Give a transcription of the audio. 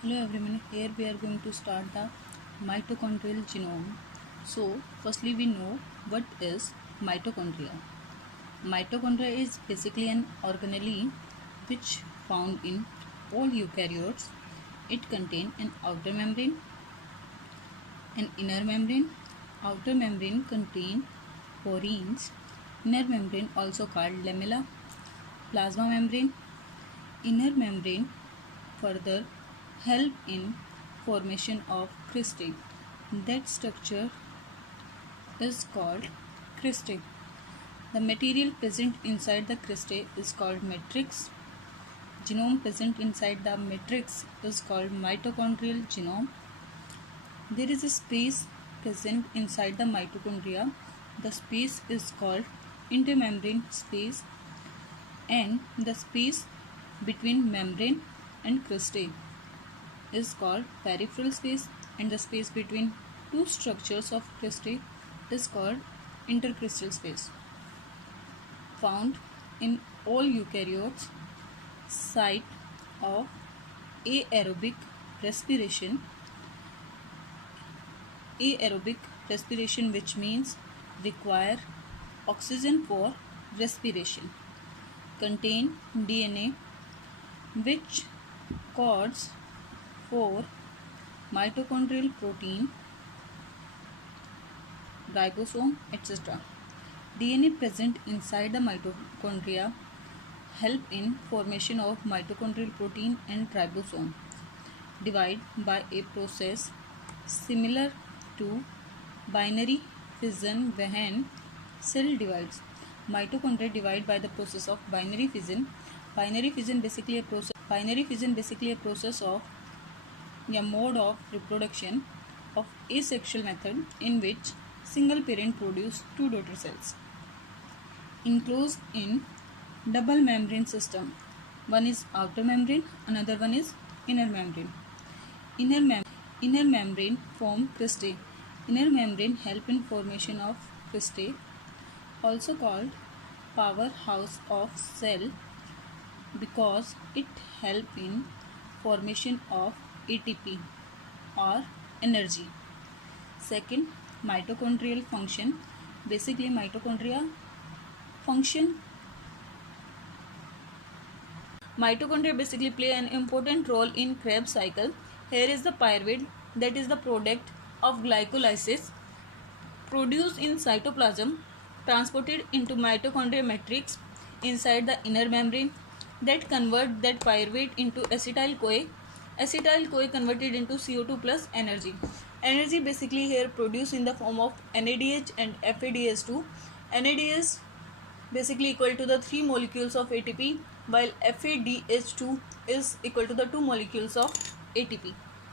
Hello everyone, here we are going to start the mitochondrial genome. So, firstly we know what is mitochondria. Mitochondria is basically an organelle which found in all eukaryotes. It contains an outer membrane, an inner membrane. Outer membrane contains porins. Inner membrane also called lamella, plasma membrane. Inner membrane further help in formation of cristae. That structure is called cristae. The material present inside the cristae is called matrix. Genome present inside the matrix is called mitochondrial genome. There is a space present inside the mitochondria. The space is called intermembrane space, and the space between membrane and cristae is called peripheral space, and the space between two structures of cristae is called intercrystal space. Found in all eukaryotes, site of aerobic respiration. Aerobic respiration, which means require oxygen for respiration, contain DNA which codes for mitochondrial protein, ribosome, etc. DNA present inside the mitochondria help in formation of mitochondrial protein and ribosome. Divide by a process similar to binary fission when cell divides. Mitochondria divide by the process of binary fission. Binary fission basically a process of a mode of reproduction of asexual method in which single parent produce two daughter cells. Enclosed in double membrane system. One is outer membrane, another one is inner membrane. Inner membrane form cristae. Inner membrane help in formation of cristae, also called powerhouse of cell, because it help in formation of ATP or energy. Second, mitochondrial function. Basically, mitochondria basically play an important role in Krebs cycle. Here is the pyruvate, that is the product of glycolysis produced in cytoplasm, transported into mitochondrial matrix inside the inner membrane, that convert that pyruvate into acetyl-CoA. Acetyl-CoA converted into CO2 plus energy. Energy basically here produced in the form of NADH and FADH2. NADH basically equal to the 3 molecules of ATP, while FADH2 is equal to the 2 molecules of ATP.